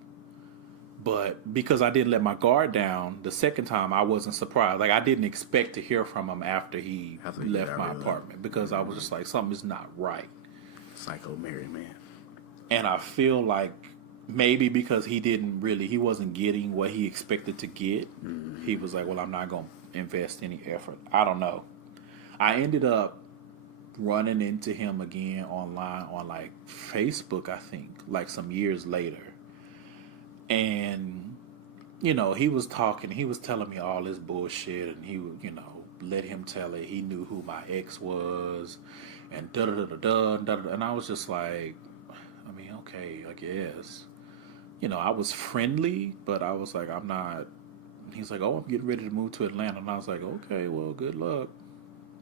But because I didn't let my guard down the second time, I wasn't surprised. Like, I didn't expect to hear from him after he left my apartment because I was just like, something is not right. Psycho married man. And I feel like maybe because he wasn't getting what he expected to get, he was like, well, I'm not going to invest any effort. I don't know. I ended up running into him again online on like Facebook, I think, like some years later. And, he was talking, he was telling me all this bullshit, and he would, let him tell it. He knew who my ex was, and da-da-da-da-da, and I was just like, I mean, okay, I guess. I was friendly, but I was like, I'm not. He's like, oh, I'm getting ready to move to Atlanta. And I was like, okay, well, good luck.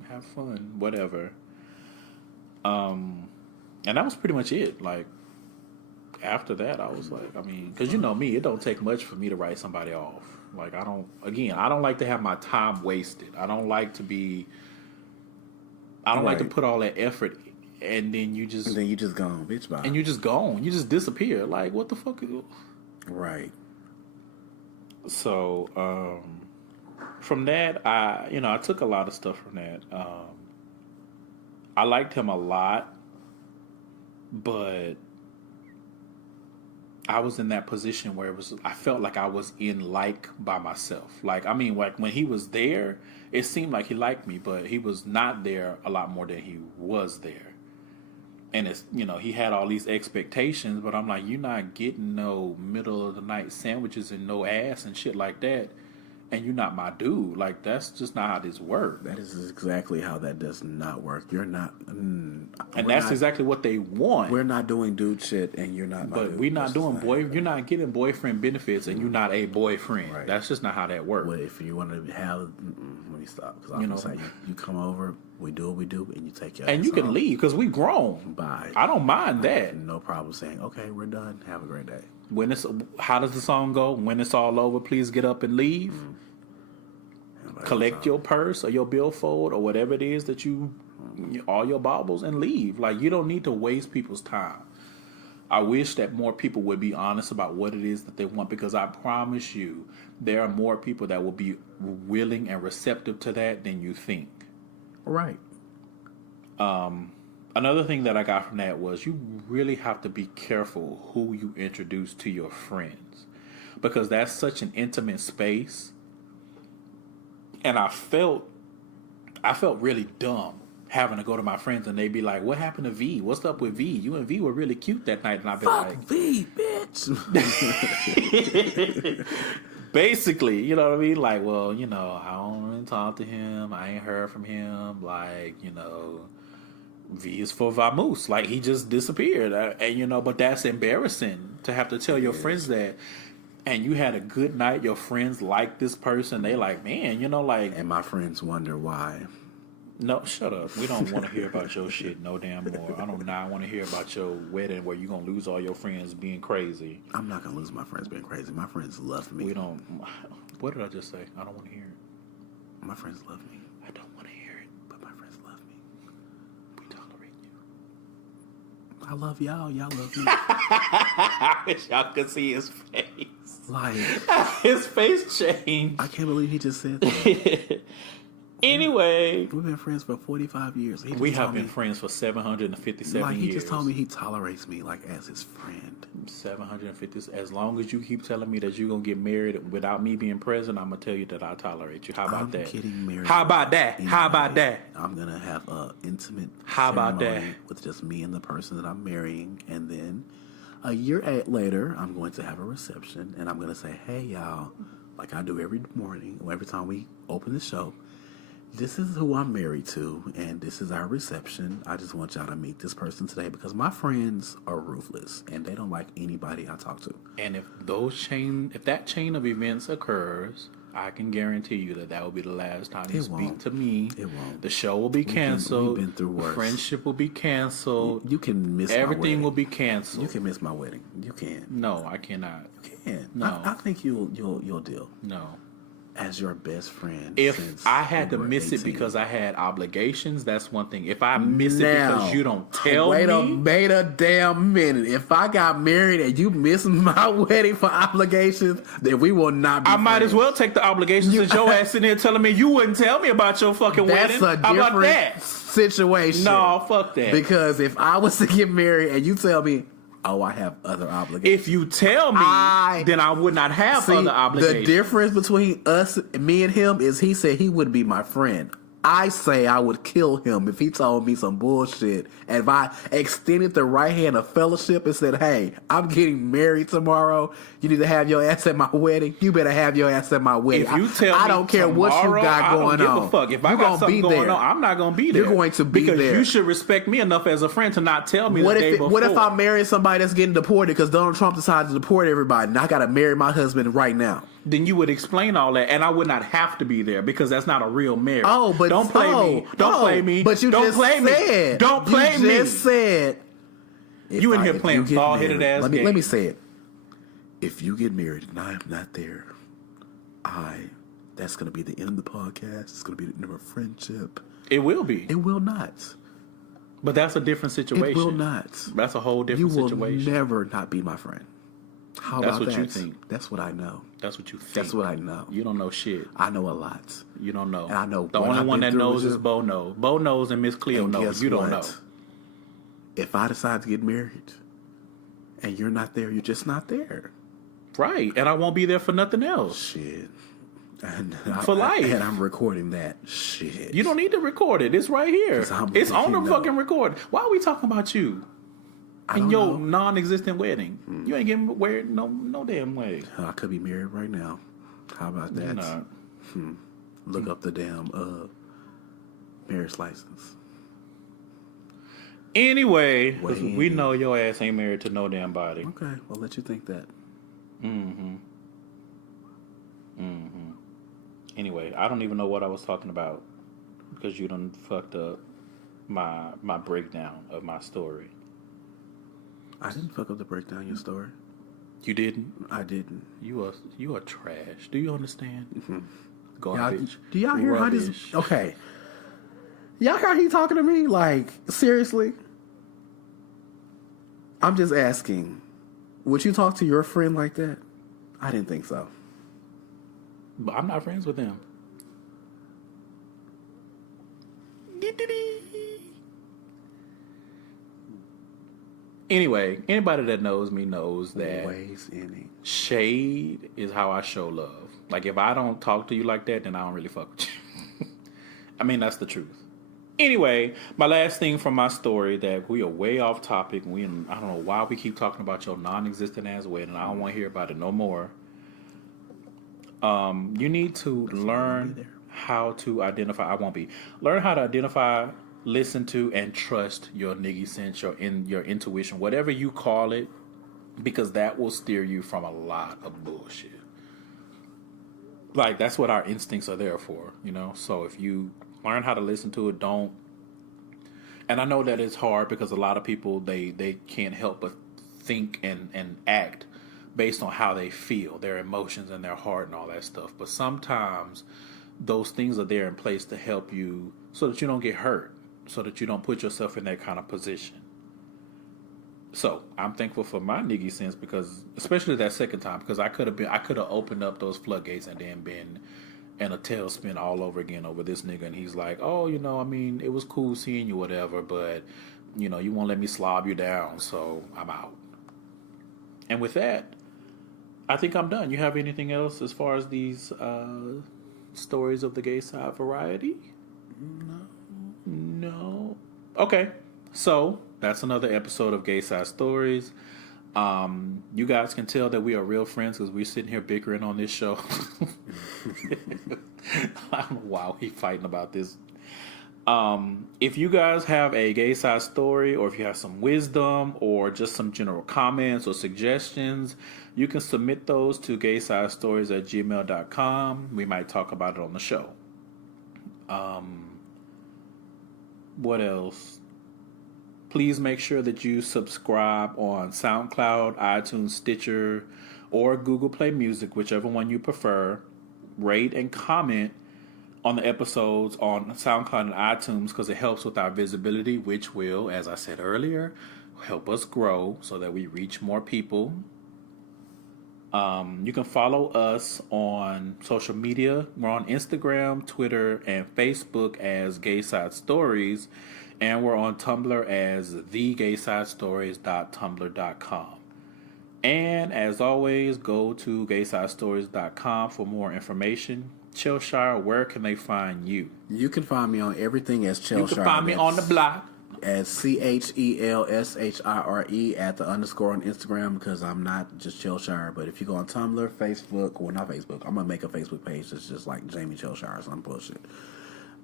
Have fun, whatever. And that was pretty much it. Like, after that, I was like, I mean, because me, it don't take much for me to write somebody off. Like, I don't like to have my time wasted. I don't like to put all that effort and then you just gone, bitch, bye. And you just gone. You just disappear. Like, what the fuck? Right. So, from that, I took a lot of stuff from that. I liked him a lot, but I was in that position where I felt like I was in by myself. Like, I mean, like when he was there, it seemed like he liked me, but he was not there a lot more than he was there. And it's, he had all these expectations, but I'm like, you're not getting no middle of the night sandwiches and no ass and shit like that. And you're not my dude. Like, that's just not how this works. That is exactly how that does not work. You're not. And that's exactly what they want. We're not doing dude shit, and you're not my dude. But we're not doing you're not getting boyfriend benefits, and you're not a boyfriend. Right. That's just not how that works. Well, if you want to have, let me stop. Because I'm going to say, you come over, we do what we do, and you take your and you can leave, because we grown. Bye. I don't mind that. No problem saying, okay, we're done. Have a great day. How does the song go? When it's all over, please get up and leave. Collect your purse or your billfold or whatever it is that all your baubles, and leave. Like, you don't need to waste people's time. I wish that more people would be honest about what it is that they want, because I promise you there are more people that will be willing and receptive to that than you think. Right. Another thing that I got from that was you really have to be careful who you introduce to your friends, because that's such an intimate space. And I felt really dumb having to go to my friends and they'd be like, what happened to V? What's up with V? You and V were really cute that night. And I'd be like, V, bitch. Basically, you know what I mean? Like, well, I don't really talk to him. I ain't heard from him. Like, V is for vamoose. Like, he just disappeared. And, but that's embarrassing to have to tell your friends that. And you had a good night. Your friends like this person. They like, man, like. And my friends wonder why. No, shut up. We don't want to hear about your shit no damn more. I don't not want to hear about your wedding where you're going to lose all your friends being crazy. I'm not going to lose my friends being crazy. My friends love me. We don't. What did I just say? I don't want to hear it. My friends love me. I don't want to hear it. But my friends love me. We tolerate you. I love y'all. Y'all love me. I wish y'all could see his face. Like, his face changed. I can't believe he just said that. Anyway, we've been friends for 45 years. We have been friends for 757 years. He just told me he tolerates me like as his friend. 750. As long as you keep telling me that you're gonna get married without me being present, I'm gonna tell you that I tolerate you. How about that? Getting married. How about that? Anyway, how about that? I'm gonna have a intimate. How about that? With just me and the person that I'm marrying, and then a year later, I'm going to have a reception, and I'm going to say, hey, y'all, like I do every morning, or every time we open the show, this is who I'm married to, and this is our reception. I just want y'all to meet this person today, because my friends are ruthless, and they don't like anybody I talk to. And if that chain of events occurs, I can guarantee you that will be the last time you It speak won't. to me. It won't. The show will be canceled. We've been through worse. Friendship will be canceled. You can miss my Everything wedding. will be canceled. You can miss my wedding. You can. No, I cannot. You can. No. I think you'll deal No. as your best friend. If since I had we to were miss it 18. because I had obligations, that's one thing. If I miss it Now, because you don't tell wait me, a damn minute. If I got married and you miss my wedding for obligations, then we will not be I might friends. as well take the obligations since your ass sitting there telling me you wouldn't tell me about your fucking That's wedding. a How about different that? situation. No, fuck that. Because if I was to get married and you tell me, oh, I have other obligations. If you tell me, then I would not have See, other obligations. the difference between me and him is he said he would be my friend. I say I would kill him if he told me some bullshit. And if I extended the right hand of fellowship and said, hey, I'm getting married tomorrow. You need to have your ass at my wedding. You better have your ass at my wedding. If you tell me I don't care what you tomorrow, got going I don't give on. a fuck. If I You got gonna something be going there. on, I'm not going to be there. You're going to be because there. you should respect me enough as a friend to not tell me What the day if before. what if I'm marrying somebody that's getting deported because Donald Trump decided to deport everybody and I got to marry my husband right now? Then you would explain all that, and I would not have to be there because that's not a real marriage. Oh, but don't play me. Don't play me. But you don't just play said. me. Don't play you me. just said. You in here playing bald-headed ass Let me games. say it. If you get married and I'm not there, that's going to be the end of the podcast. It's going to be the end of our friendship. It will be, It will not. but that's a different situation. It will not. That's a whole You different will situation. never not be my friend. How That's about what that? you think. That's what I know. That's what you think. That's what I know. You don't know shit. I know a lot. You don't know. And I know the what only I've one been that through knows with is you. Bo knows. Bo knows and Miss Cleo And knows. guess You don't what? know. If I decide to get married and you're not there, you're just not there. Right, and I won't be there for nothing else. Shit. And For life. And I'm recording that. Shit. You don't need to record it. It's right here. 'Cause I'm It's on the thinking, fucking record. Why are we talking about you I and don't your know. non-existent wedding? You ain't getting married no damn way. I could be married right now. How about that? You're not. Look up the damn marriage license. Anyway, 'cause Way we in. know your ass ain't married to no damn body. Okay, I'll let you think that. Anyway, I don't even know what I was talking about because you done fucked up my breakdown of my story. I didn't fuck up the breakdown your story. You didn't. I didn't. You are trash. Do you understand? Y'all, Garbage. do y'all hear how this? Rubbish. Okay. Y'all hear he talking to me? Like, seriously? I'm just asking. Would you talk to your friend like that? I didn't think so. But I'm not friends with them. Anyway, anybody that knows me knows that Ways in shade is how I show love. Like, if I don't talk to you like that, then I don't really fuck with you. I mean, that's the truth. Anyway, my last thing from my story that we are way off topic. I don't know why we keep talking about your non-existent ass wedding. I don't want to hear about it no more. You need to learn how to identify. I won't be. Learn how to identify, listen to, and trust your niggy sense, your intuition, whatever you call it, because that will steer you from a lot of bullshit. Like, that's what our instincts are there for, you know? So if you learn how to listen to it, don't. And I know that it's hard because a lot of people, they can't help but think and act based on how they feel, their emotions and their heart and all that stuff. But sometimes those things are there in place to help you so that you don't get hurt, so that you don't put yourself in that kind of position. So I'm thankful for my niggy sense because, especially that second time, because I could have opened up those floodgates and then been in a tailspin all over again over this nigga. And he's like, oh, I mean, it was cool seeing you, whatever, but you won't let me slob you down, so I'm out. And with that, I think I'm done. You have anything else as far as these stories of the gay side variety? No. Okay. So that's another episode of Gay Side Stories. You guys can tell that we are real friends because we're sitting here bickering on this show. I don't know why we fighting about this If you guys have a gay side story, or if you have some wisdom, or just some general comments or suggestions, you can submit those to gaysidestories@gmail.com. We might talk about it on the show. What else? Please make sure that you subscribe on SoundCloud, iTunes, Stitcher, or Google Play Music, whichever one you prefer. Rate and comment on the episodes on SoundCloud and iTunes, because it helps with our visibility, which will, as I said earlier, help us grow so that we reach more people. You can follow us on social media. We're on Instagram, Twitter, and Facebook as Gay Side Stories, and we're on Tumblr as thegaysidestories.tumblr.com. And as always, go to gaysidestories.com for more information. Chelshire, where can they find you? You can find me on everything as Chelshire. You can find me on the block as CHELSHIRE at the underscore on Instagram, because I'm not just Chelshire. But if you go on Tumblr, Facebook, well, not Facebook, I'm gonna make a Facebook page that's just like Jamie Chelshire or some bullshit.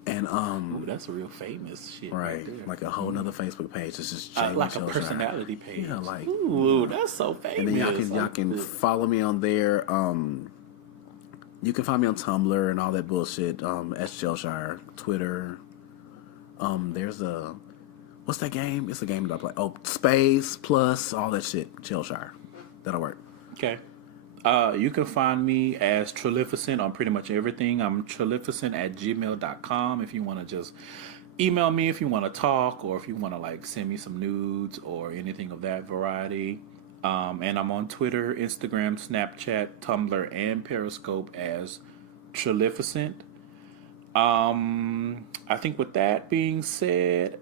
And Ooh, that's a real famous shit, right there. Like a whole nother Facebook page. It's just Jamie like Chelshire. a personality page. Yeah, like ooh, that's so famous. And then y'all can follow me on there. You can find me on Tumblr and all that bullshit. As Chelshire, Twitter. There's a what's that game? It's a game that I play. Oh, Space Plus, all that shit. Chelshire. That'll work. Okay. You can find me as Trilificent on pretty much everything. I'm trilificent@gmail.com if you want to just email me if you want to talk, or if you want to like send me some nudes or anything of that variety. And I'm on Twitter, Instagram, Snapchat, Tumblr, and Periscope as Trilificent. I think with that being said,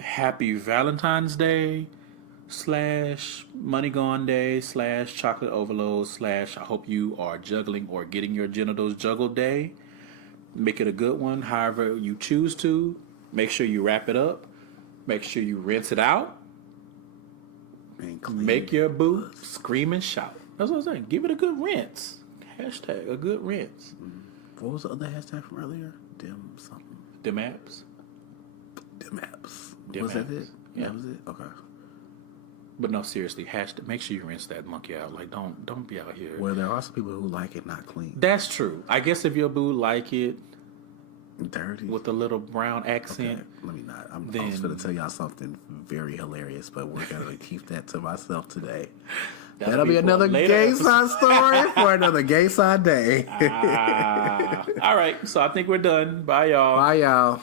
happy Valentine's Day / Money Gone Day / Chocolate Overload / I hope you are juggling or getting your genitals juggled day. Make it a good one, however you choose to. Make sure you wrap it up. Make sure you rinse it out. Make your boo scream and shout. That's what I'm saying. Give it a good rinse. Hashtag a good rinse. What was the other hashtag from earlier? Dim something. Dim apps. Dim apps. Dim Was apps. that it? Yeah. That was it? Okay. But no, seriously, hashtag. Make sure you rinse that monkey out. Like, don't be out here. Well, there are some people who like it not clean. That's true. I guess if your boo like it Dirty. with a little brown accent. Okay, let me not. I was Then- going to tell y'all something very hilarious, but we're going to keep that to myself today. That'll That'll be be for another later gay episode. side story for another gay side day. All right. So I think we're done. Bye, y'all. Bye, y'all.